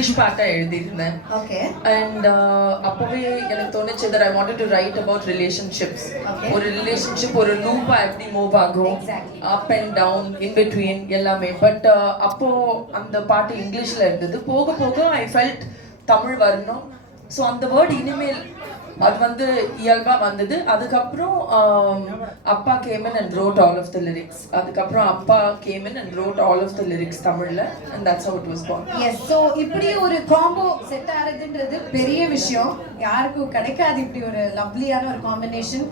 English பாட்டா எழுதியிருந்தேன். Okay and அப்போவே எனக்கு தோணுச்சு I wanted to write about relationships. Okay. ஒரு ரிலேஷன்ஷிப் ஒரு லூப்பா எப்படி மூவ் ஆகும். Up and down in between எல்லாமே. பட் அப்போ அந்த பாட்டு இங்கிலீஷ்ல இருந்தது. போக போக ஐ ஃபெல்ட் தமிழ் வரணும். ஸோ அந்த வேர்ட் இனிமேல் அது வந்து இயல்பா வந்தது. அதுக்கப்புறம் அப்பா came in and wrote all of the lyrics அதுக்கப்புறம் அப்பா came in and wrote all of the lyrics தமிழ்ல and that's how it was born yes so இப்படி ஒரு காம்போ செட் ஆகுதுன்றது பெரிய விஷயம். யாருக்கும் கிடைக்காது இப்படி ஒரு லவ்லியான ஒரு காம்பினேஷன்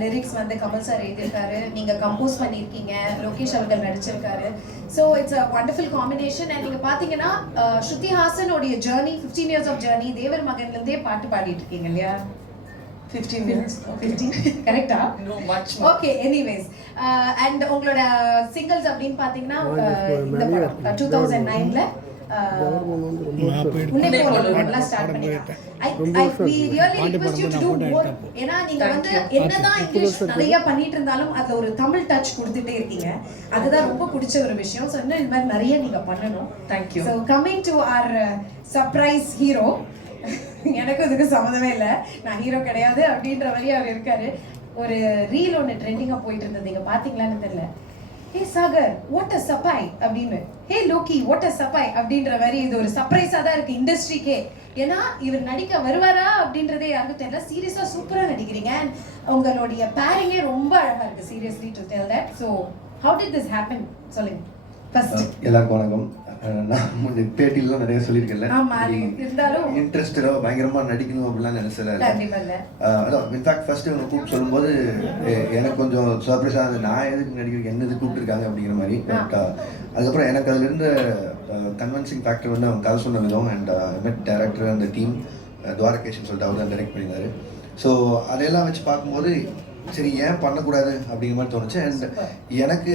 லிரிக்ஸ் வந்து கமல் சார் எழுதியிருக்காரு. நீங்க கம்போஸ் பண்ணியிருக்கீங்க. லோகேஷ் அவர்கள் நடிச்சிருக்காரு. So it's a wonderful combination and நீங்க பாத்தீங்கன்னா ah, Shruti ஹாசனுடைய journey fifteen years of journey Thevar மகன்லேருந்தே பாட்டு பாடிட்டு இருக்கீங்க இல்லையா? 15 minutes. ஃபிஃப்டீன் கரெக்டா ஓகே எனிவேஸ் அண்ட் உங்களோட சிங்கிள்ஸ் அப்படின்னு பாத்தீங்கன்னா இந்த படம் டூ தௌசண்ட் நைன்ல ஏன்னா நீங்க வந்து என்னதான் இங்கிலீஷ் நிறைய பண்ணிட்டு இருந்தாலும் அதுல ஒரு தமிழ் டச் கொடுத்துட்டே இருக்கீங்க அதுதான் ரொம்ப பிடிச்ச ஒரு விஷயம் ஸோ இன்னும் இந்த மாதிரி நிறைய நீங்க பண்ணணும் Thank you. So coming to our surprise hero எனக்கு இதுக்கு சம்மந்தமே இல்லை. நான் ஹீரோ கிடையாது அப்படின்ற மாதிரி அவர் இருக்காரு. ஒரு ரீல் ஒன்று ட்ரெண்டிங்காக போயிட்டு இருந்தது. நீங்க பாத்தீங்களான்னு தெரியல. ஹே சாகர் வாட் அ சப்பாய் அப்படின்னு ஹே லோக்கி வாட் அ சப்பாய் அப்படின்ற மாதிரி இது ஒரு சர்ப்ரைஸாக தான் இருக்கு இண்டஸ்ட்ரிக்கே ஏன்னா இவர் நடிக்க வருவாரா அப்படின்றதே யாருக்கும் தெரியல. சீரியஸாக சூப்பராக நடிக்கிறீங்க. அண்ட் உங்களுடைய பேரிங்கே ரொம்ப அழகாக இருக்கு. Seriously to tell that so how did this happen சொல்லுங்கள் எல்லாருக்கும் வணக்கம். நான் பேட்டிலாம் நிறைய சொல்லியிருக்கேன்ல. இன்ட்ரெஸ்டடோ பயங்கரமா நடிக்கணும் அப்படிலாம் நினைச்சல. அதான் இன்ஃபேக்ட் ஃபர்ஸ்ட் இவங்க கூப்பிட்டு சொல்லும்போது எனக்கு கொஞ்சம் சர்ப்ரைஸாக இருந்தது. நான் எதுக்கு நடிக்கிறேன் என்ன இது கூப்பிட்டுருக்காங்க அப்படிங்கிற மாதிரி. பட் அதுக்கப்புறம் எனக்கு அதுல இருந்த கன்வென்சிங் ஃபேக்டர் வந்து அவங்க கதை சொன்ன விதம் அண்ட் மெட் டேரக்டர் அந்த டீம் துவாரகேஷன் சொல்லிட்டு அவர் தான் டைரக்ட் பண்ணியிருந்தாரு. ஸோ அதையெல்லாம் வச்சு பார்க்கும்போது சரி ஏன் பண்ணக்கூடாது அப்படிங்கிற மாதிரி தோணுச்சு. அண்ட் எனக்கு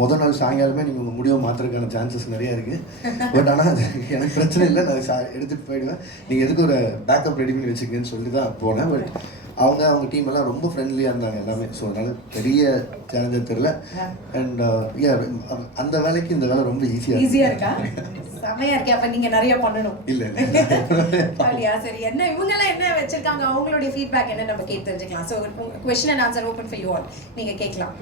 முத நாள் சாயங்காலமே நீங்கள் உங்கள் முடிவை மாற்றுறதுக்கான சான்சஸ் நிறைய இருக்குது பட் ஆனால் அது எனக்கு பிரச்சனை இல்லை. நான் சா எடுத்துகிட்டு போயிடுவேன். நீங்கள் எதுக்கு ஒரு பேக்கப் ரெடி பண்ணி வச்சுக்கங்கன்னு சொல்லி தான் போனேன். பட் அவங்க அவங்க டீம் எல்லாம் ரொம்ப ஃப்ரெண்ட்லியாக இருந்தாங்க எல்லாமே. ஸோ அதனால பெரிய சேலஞ்சர் தெரில அண்ட் அந்த வேலைக்கு இந்த வேலை ரொம்ப ஈஸியாக ஈஸியா இருக்கா? செமையா இருக்கே. அப்ப நீங்க நிறைய பண்ணணும். இல்லை இல்லை. அப்படியா? சரி. என்ன இவங்க எல்லாம் என்ன வச்சிருக்காங்க? அவங்களுடைய ஃபீட்பேக் என்ன நம்ம கேட்டு தெரிஞ்சுக்கலாம். So question and answer open for you all நீங்க கேட்கலாம்.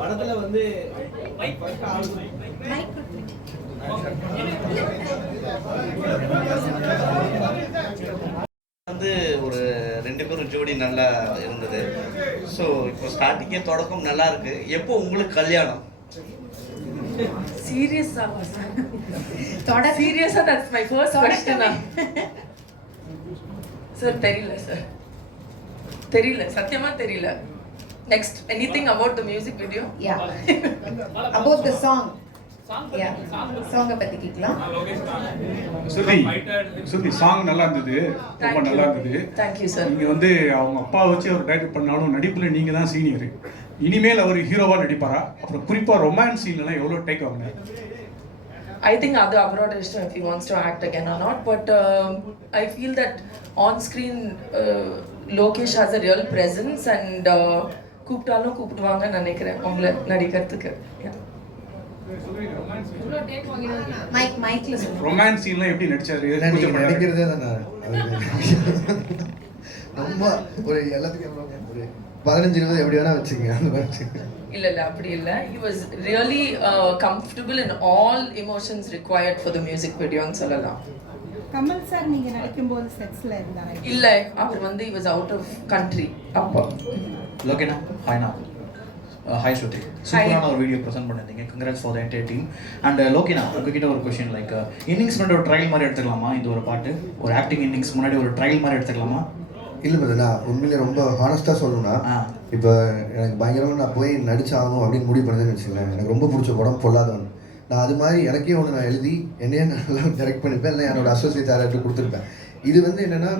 படத்துல வந்து வந்து ஒரு ரெண்டு பேரும் ஜோடி நல்லா இருந்தது. ஸோ இப்போ ஸ்டார்டிங்கே தொடக்கம் நல்லா இருக்கு. எப்போ உங்களுக்கு கல்யாணம்? சீரியஸா தொடர் சீரியஸா that's my first question. Sir தெரியல சார். தெரியல சத்தியமா தெரியல. Next anything about the music video yeah about the song yeah சாங்க பத்தி கேட்கலாம். சுருதி சுருதி சாங் நல்லா இருந்தது. ரொம்ப நல்லா இருந்தது. தேங்க்யூ சார் நீங்க வந்து அவங்க அப்பா வச்சு அவர் டைரக்ட் பண்ணாலும் நடிப்புல நீங்க தான் சீனியர் இனிமேல் அவர் ஹீரோவா நடிப்பாரா? அப்புறம் குறிப்பா ரொமான்ஸ் சீன்லாம் எவ்வளவு டேக் ஆகுங்க? I think அது அவரோட இஷ்டம் if he wants to act again or not. But um, I feel that on screen uh, Lokesh has a real presence and uh, கூப்பிட்டாலும் கூப்பிடுவாங்கன்னு நினைக்கிறேன் உங்களை நடிக்கிறதுக்கு. ரொமான்ஸ் சீன்லாம் எப்படி நடிச்சாரு? நினைக்கிறதே தான்? ரொம்ப ஒரு எல்லாத்துக்கும் எவ்வளோ ஒரு பதினஞ்சு இருபது எப்படி வேணா வச்சுங்க அந்த மாதிரி இல்ல இல்ல அப்படி இல்ல. He was really uh, comfortable in all emotions required for the music video ன்னு சொல்லலாம். கமல் சார் நீங்க நடிக்கும்போது செட்ஸ்ல இருந்தாரு? இல்ல அவர் வந்து was out of country. அப்போ. லோகேனா ஹாய்னா ஹாய் ஸ்ருதி. சூப்பரான ஒரு வீடியோ ப்ரெசென்ட் பண்ணிருந்தீங்க congrats for the entire team and லோகேனா உங்ககிட்ட ஒரு கொஷின் லைக் இன்னிங்ஸ் முன்னாடி ஒரு ட்ரையல் மாதிரி எடுத்துக்கலாமா? இந்த ஒரு பாட்டு. ஒரு ஆக்டிங் இன்னிங்ஸ் முன்னாடி ஒரு ட்ரையல் மாதிரி எடுத்துக்கலாமா? இல்லை நான் உண்மையிலே ரொம்ப ஹானஸ்ட்டாக சொல்லணும்னா. இப்போ எனக்கு பயங்கரமாக நான் போய் நடிச்சாகணும் அப்படின்னு முடிவு பண்ணதுன்னு வச்சுக்கலேன் எனக்கு ரொம்ப பிடிச்ச படம் பொல்லாதவன். நான் அது மாதிரி எனக்கே ஒன்று நான் எழுதி என்னையே நான் நல்லா டைரக்ட் பண்ணிப்பேன் இல்லை என்னோட அசோசியேட் டேரக்டர் கொடுத்துருப்பேன். இது வந்து என்னென்னா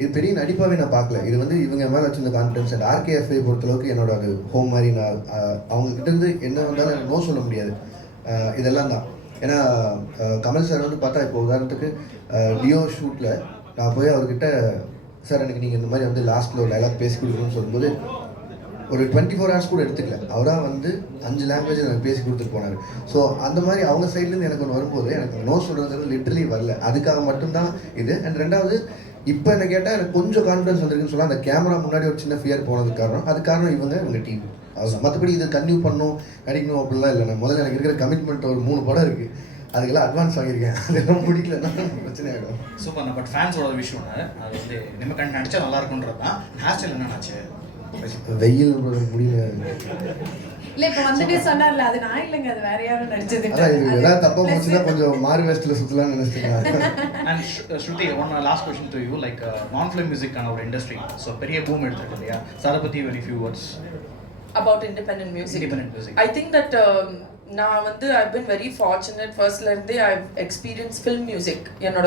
இது பெரிய நடிப்பாகவே நான் பார்க்கல. இது வந்து இவங்க மேலே வச்சிருந்த கான்ஃபிடன்ஸ் அண்ட் ஆர்கேஎஃப்ஐ பொறுத்தளவுக்கு என்னோட அது ஹோம் மாதிரி நான் அவங்கக்கிட்டேருந்து என்ன வந்தாலும் எனக்கு நோ சொல்ல முடியாது. இதெல்லாம் தான். ஏன்னா கமல் சார் வந்து பார்த்தா இப்போ உதாரணத்துக்கு டியோ லியோ ஷூட்டில் நான் போய் அவர்கிட்ட சார் எனக்கு நீங்கள் இந்த மாதிரி வந்து லாஸ்ட்டில் ஒரு டைலாக் பேசி கொடுக்கணும்னு சொல்லும்போது ஒரு டுவெண்ட்டி ஃபோர் ஹவர்ஸ் கூட எடுத்துக்கல. அவராக வந்து அஞ்சு லாங்குவேஜ் எனக்கு பேசி கொடுத்துட்டு போனார். ஸோ அந்த மாதிரி அவங்க சைட்லேருந்து எனக்கு ஒன்று வரும்போது எனக்கு நோ சொல்கிறது லிட்ரலி வரல. அதுக்காக மட்டும்தான் இது. அண்ட் ரெண்டாவது இப்போ என்ன கேட்டால் எனக்கு கொஞ்சம் கான்ஃபிடன்ஸ் வந்திருக்குன்னு சொல்லலாம் அந்த கேமரா முன்னாடி ஒரு சின்ன ஃபியர் போனதுக்கு காரணம் அது காரணம் இவங்க இவங்க டீம் மற்றபடி இது கன்டினியூ பண்ணும் நடிக்கணும் அப்படிலாம் இல்லை. நான் முதல்ல எனக்கு இருக்கிற கமிட்மெண்ட் ஒரு மூணு படம் இருக்குது அதுக்கெல்லாம் அட்வான்ஸ் வாங்கியிருக்கேன். அதெல்லாம் பிடிக்கலன்னா பிரச்சனை ஆகிடும் சூப்பர் பட் ஃபேன்ஸோட விஷயம் அது வந்து நம்ம கண்டு நினச்சா நல்லா இருக்குன்றது தான். ஹேர் ஸ்டைல் என்னன்னாச்சு வெயில் முடியல. இல்ல இப்ப வந்துட்டு சொன்னார்ல அது நான் இல்லைங்க அது வேற யாரும் நடிச்சது. அதான் தப்பாக போச்சுன்னா கொஞ்சம் நினச்சிட்டேன் and Shruti one last to you like நான் ஃபிலிம் மியூசிக்கான ஒரு இண்டஸ்ட்ரி பெரிய பூம் எடுத்துருக்கு இல்லையா? அதை வெரி ஃபியூ வேர்ட்ஸ் நான் வந்து. என்னோட.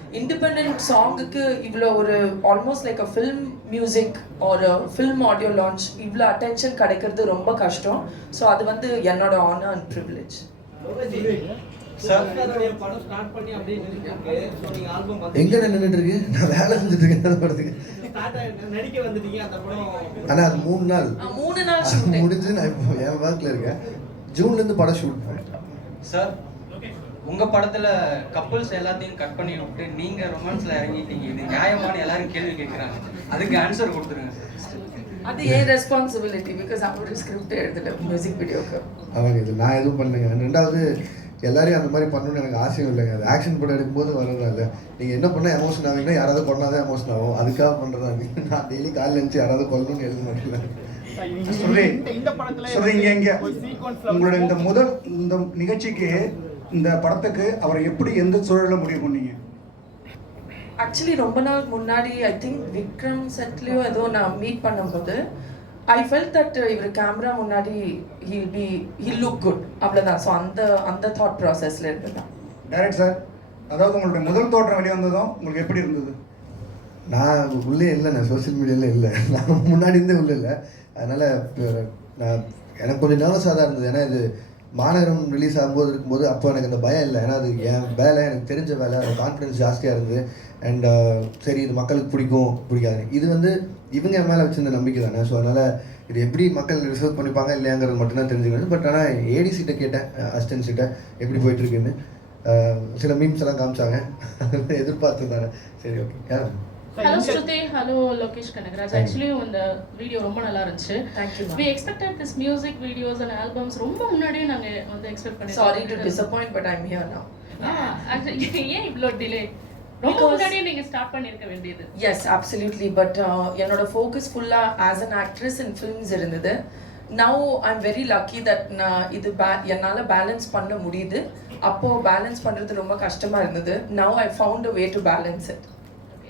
இண்டிபெண்ட் சாங்குக்கு இவ்வளோ ஒரு almost like a film music ஒரு ஃபில்ம் ஆடியோ லான்ச் இவ்வளோ அட்டென்ஷன் கிடைக்கிறது ரொம்ப கஷ்டம். ஸோ அது வந்து என்னோட ஆனர் அண்ட் ப்ரிவிலேஜ் எங்க நின்றுட்டு இருக்கு நான் வேலை செஞ்சுட்டு இருக்கேன் படத்துக்கு. ஆனா அது மூணு நாள். மூணு நாள் முடிஞ்சு நான் இப்போ என் ஒர்க்ல இருக்கேன். ஜூன்ல இருந்து படம் ஷூட் சார் உங்க படத்துல கப்புள்ஸ் எல்லாத்தையும் கட் பண்ணி விட்டு நீங்க ரொமான்ஸ்ல இறங்கிட்டீங்க. இது நியாயமான எல்லாரும் கேள்வி கேட்கறாங்க. அதுக்கு ஆன்சர் கொடுத்துருங்க அது ஏன் ரெஸ்பான்சிபிலிட்டி பிகாஸ் அவரு ஸ்கிரிப்ட் எழுதல மியூசிக் வீடியோக்கு அவங்க இது நான் எதுவும் பண்ணலைங்க. ரெண்டாவது எல்லாரையும் அந்த மாதிரி பண்ணணும்னு எனக்கு ஆசையும் இல்லைங்க. அது ஆக்ஷன் படம் எடுக்கும்போது வரதில்ல நீங்கள் என்ன பண்ணால் எமோஷன் ஆவீங்கன்னா யாராவது கொண்டாதான் எமோஷன் ஆகும். அதுக்காக பண்ணுறதா நான் டெய்லி காலையில் எழுந்துச்சு யாராவது கொல்லணும்னு எழுத மாட்டேன் சுருதி இங்க இங்க. உங்களோட இந்த முதல் இந்த நிகழ்ச்சிக்கு இந்த படத்துக்கு அவரை எப்படி எந்த சூழல்ல முடிவு பண்ணீங்க? ஆக்சுவலி ரொம்ப நாள் முன்னாடி ஐ திங்க் விக்ரம் செட்லேயோ ஏதோ நான் மீட் பண்ணும்போது ஐ ஃபெல்ட் தட் இவர் கேமரா முன்னாடி he'll be he'll look good அவ்வளோதான் ஸோ அந்த அந்த தாட் ப்ராசஸில் இருந்து தான் டைரக்ட் சார் அதாவது உங்களுடைய முதல் தோற்றம் வெளிவந்ததும் உங்களுக்கு எப்படி இருந்தது? நான் உள்ளே இல்லை. நான் சோஷியல் மீடியாவில் இல்லை. நான் முன்னாடி இருந்தே உள்ளே இல்லை. அதனால் நான் எனக்கு கொஞ்சம் நர்வஸாக தான் இருந்தது. ஏன்னா இது மாநகரம் ரிலீஸ் ஆகும்போது இருக்கும்போது அப்போ எனக்கு அந்த பயம் இல்லை. ஏன்னா அது என் வேலை எனக்கு தெரிஞ்ச வேலை. அந்த கான்ஃபிடன்ஸ் ஜாஸ்தியாக இருந்தது. அண்ட் uh, சரி இது மக்களுக்கு பிடிக்கும் பிடிக்காது. இது வந்து இவங்க என் மேலே வச்சிருந்த நம்பிக்கை தானே. ஸோ அதனால் இது எப்படி மக்கள் ரிசர்வ் பண்ணிப்பாங்க இல்லையாங்கிறது மட்டும்தான் தெரிஞ்சுக்கணும். பட் ஆனால் ஏடிசிட்ட கேட்டேன் அசிஸ்டன்ட் எப்படி போயிட்டுருக்குன்னு. சில மீம்ஸ் எல்லாம் காமிச்சாங்க. எதிர்பார்த்துருந்தாங்க சரி ஓகே ஏன் hello Shruti hello Lokesh Kanagaraj actually இந்த வீடியோ ரொம்ப நல்லா இருந்துச்சு we expected this music videos and albums ரொம்ப முன்னாடியே நாங்க வந்து எக்ஸ்பெக்ட் பண்ணி sorry to disappoint but I'm here now ஏன் இவ்ளோ டிலே ரொம்ப Because- முன்னாடியே நீங்க ஸ்டார்ட் பண்ணிருக்க வேண்டியது. எஸ் அப்சல்யூட்லி பட் என்னோட ஃபோக்கஸ் ஃபுல்லாக as an actress in films இருந்தது. Now I am very lucky that நான் இது பே என்னால் பேலன்ஸ் பண்ண முடியுது. அப்போது பேலன்ஸ் பண்ணுறது ரொம்ப கஷ்டமாக இருந்தது. Now I found a way to balance it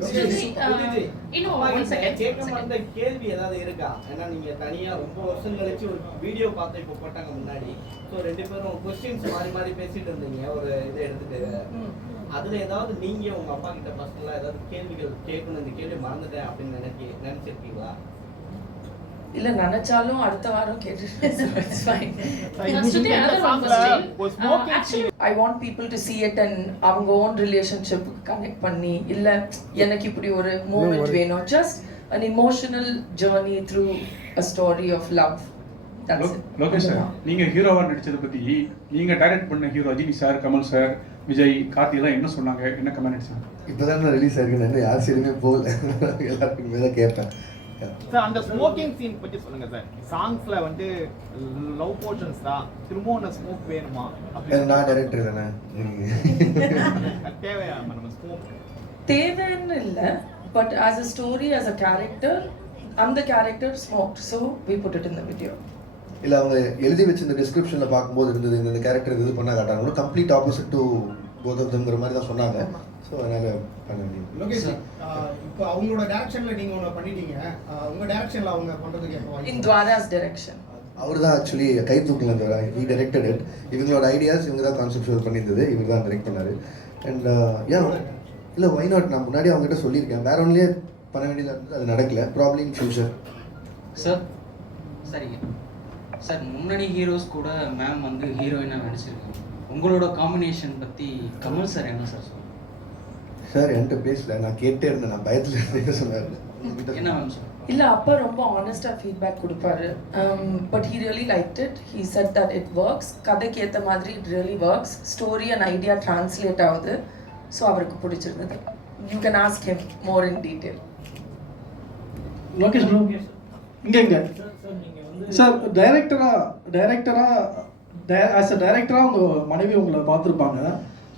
Uh. மாட்ட கேள்வி ஏதாவது இருக்கா? ஏன்னா நீங்க தனியா ரொம்ப வருஷம் கழிச்சு ஒரு வீடியோ பார்த்து இப்போ போட்டாங்க முன்னாடி. ஸோ ரெண்டு பேரும் கொஸ்டின்ஸ் மாறி மாறி பேசிட்டு இருந்தீங்க ஒரு இதை எடுத்துட்டு. அதுல ஏதாவது நீங்க உங்க அப்பா கிட்ட பர்சனலா ஏதாவது கேள்விகள் கேட்கணும் இந்த கேள்வி மறந்துட்டேன் அப்படின்னு நினைக்க நினைச்சிருக்கீங்களா? இல்ல நினைச்சாலும் அடுத்த வாரம் actually, I want people to see it and அவங்க ஓன் ரிலேஷன்ஷிப் கனெக்ட் பண்ணி இல்ல எனக்கு இப்படி ஒரு மூமெண்ட் வேணும். Just an emotional journey through a story of love. That's லோ- it. லோகேஷ் சார் நீங்க ஹீரோவா நடிச்சதை பத்தி நீங்க டைரக்ட் பண்ண hero Rajini sir Kamal sir Vijay Karthi எல்லாம் என்ன சொன்னாங்க? என்ன கமெண்ட் சார் இப்போதான் நான் ரிலீஸ் ஆயிருக்கு யார் சைடுமே போகல. எல்லாருக்குமே தான் கேட்பேன். சார் அந்த ஸ்மோக்கிங் சீன் பத்தி சொல்லுங்க சார் சாங்ஸ்ல வந்து லவ் போர்ஷன்ஸ் தான். திரும்பவும் அந்த ஸ்மோக் வேணுமா? நான் டைரக்டர் தானே தேவையா நம்ம ஸ்மோக் தேவைன்னு இல்ல but as a story as a character அந்த character smoke so we put it in the video இல்லை அவங்க எழுதி வச்சிருந்த டிஸ்கிரிப்ஷனில் பார்க்கும்போது இருந்தது இந்த இந்த கேரக்டர் இது பண்ண காட்டாங்க complete opposite to both of மாதிரி தான் சொன்னாங்க. ஸோ அதனால் பண்ண முடியும். லோகேஷ் இப்போ அவங்களோட டைரக்ஷன்ல நீங்க ஒன்று பண்ணிட்டீங்க. ஆஹ் உங்க டைரக்ஷன்ல அவங்க பண்றதுக்கு எப்போ? இன் துவாராஸ் டைரக்ஷன் அவர் தான் ஆக்சுவலி கை தூக்கல அந்த ஹி டைரக்டட் இட் இவங்களோட ஐடியாஸ் இவங்க தான் கான்செப்ட் பண்ணியிருந்தது. இவர் தான் டைரக்ட் பண்ணாரு. அண்ட் யா இல்லை ஒய் நாட் நான் முன்னாடி அவங்ககிட்ட சொல்லியிருக்கேன். வேற ஒன்லேயே பண்ண வேண்டியதாக இருந்தது அது நடக்கல. ப்ராப்ளம் இன் ஃபியூச்சர் சார் சரிங்க சார் முன்னணி ஹீரோஸ் கூட மேம் வந்து ஹீரோயினாக நடிச்சிருக்காங்க. உங்களோட காம்பினேஷன் பற்றி கமல் சார் என்ன சார் சொல்லுங்க சார் என்கிட்ட பேசல. நான் கேட்டே இருந்தேன். நான் பயத்தில் இருந்தே சொன்னார் என்ன இல்ல அப்பா ரொம்ப ஆனஸ்டா ஃபீட்பேக் கொடுப்பாரு. But he really like it he said that it works கதைக்கு ஏத்த மாதிரி it really works story and idea translate ஆகுது. ஸோ அவருக்கு பிடிச்சிருந்தது. You can ask him more in detail இங்க. இங்க சார் டைரக்டரா டைரக்டரா ஆஸ் அ டைரக்டரா உங்க மனைவி உங்களை பார்த்துருப்பாங்க.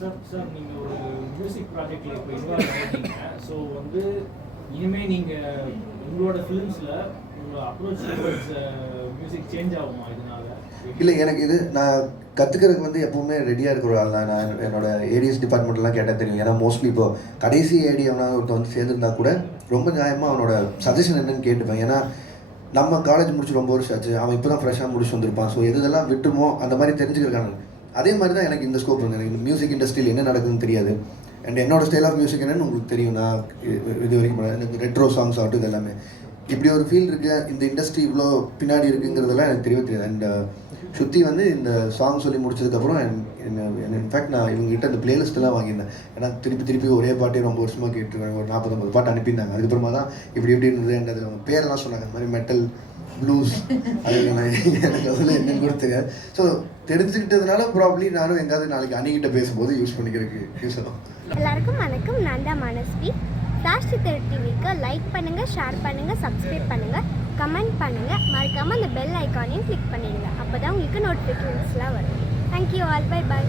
சார் சார் நீங்கள் ஒரு மியூசிக் ப்ராஜெக்டில் இப்போ இன்வால்வ் ஆகிட்டீங்க ஸோ வந்து இனிமேல் நீங்கள் உங்களோட ஃபிலிம்ஸில் உங்களோட அப்ரோச் மியூசிக் சேஞ்ச் ஆகுமா இதனால? இல்லை எனக்கு இது நான் கற்றுக்கிறதுக்கு வந்து எப்பவுமே ரெடியாக இருக்கிற ஆள் தான் நான் என்னோட ஏடிஎஸ் டிபார்ட்மெண்ட்லாம் கேட்டால் தெரியும். ஏன்னா மோஸ்ட்லி இப்போ கடைசி ஏடி அவனா வந்து சேர்ந்துருந்தா கூட ரொம்ப நியாயமாக அவனோட சஜஷன் என்னன்னு கேட்டுப்பேன். ஏன்னா நம்ம காலேஜ் முடிச்சு ரொம்ப வருஷம் ஆச்சு. அவன் இப்போ தான் ஃப்ரெஷ்ஷாக முடிச்சு வந்திருப்பான். ஸோ எது இதெல்லாம் விட்டுமோ அந்த மாதிரி தெரிஞ்சுக்கிறக்கான அதே மாதிரி தான் எனக்கு இந்த ஸ்கோப் வந்து எனக்கு மியூசிக் இண்டஸ்ட்ரியில் என்ன நடக்குதுன்னு தெரியாது. அண்ட் என்னோட ஸ்டைல் ஆஃப் மியூசிக் என்னன்னு உங்களுக்கு தெரியும். நான் இது இது வரைக்கும் எனக்கு ரெட்ரோ சாங்ஸ் ஆகட்டும் இது எல்லாமே. இப்படி ஒரு ஃபீல் இருக்கு இந்த இண்டஸ்ட்ரி இவ்வளோ பின்னாடி இருக்குங்கிறதெல்லாம் எனக்கு தெரியவே தெரியாது. அண்ட் uh, சுற்றி வந்து இந்த சாங் சொல்லி முடிச்சதுக்கப்புறம் இன்ஃபேக்ட் நான் இவங்ககிட்ட அந்த பிளேலிஸ்ட்லாம் வாங்கியிருந்தேன். ஏன்னா திருப்பி திருப்பி ஒரே பாட்டே ரொம்ப வருஷமாக கேட்டுருக்காங்க. ஒரு நாற்பது ஐம்பது பாட்டு அனுப்பியிருந்தாங்க. அதுக்கப்புறமா தான் இப்படி எப்படி இருந்தது and அவங்க பேரெல்லாம் சொன்னாங்க. அந்த மாதிரி மெட்டல் ப்ளூஸ் அது எனக்கு அதில் என்னன்னு கூட தெரியாது. ஸோ தெரிஞ்சுக்கிட்டதுனால ப்ராப்ளி நானும் எங்காவது நாளைக்கு அணிகிட்ட பேசும்போது யூஸ் பண்ணிக்கிறதுக்கு யூஸ் ஆகும். எல்லாருக்கும் வணக்கம். நான் தான் மனஸ்வி. தாஷ்டி தெரு டிவிக்கு லைக் பண்ணுங்கள் ஷேர் பண்ணுங்கள் சப்ஸ்கிரைப் பண்ணுங்கள் கமெண்ட் பண்ணுங்கள் மறக்காமல் அந்த பெல் ஐக்கானையும் கிளிக் பண்ணிடுங்க. அப்போ தான் உங்களுக்கு நோட்டிஃபிகேஷன்ஸ்லாம் வரும். Thank you all by by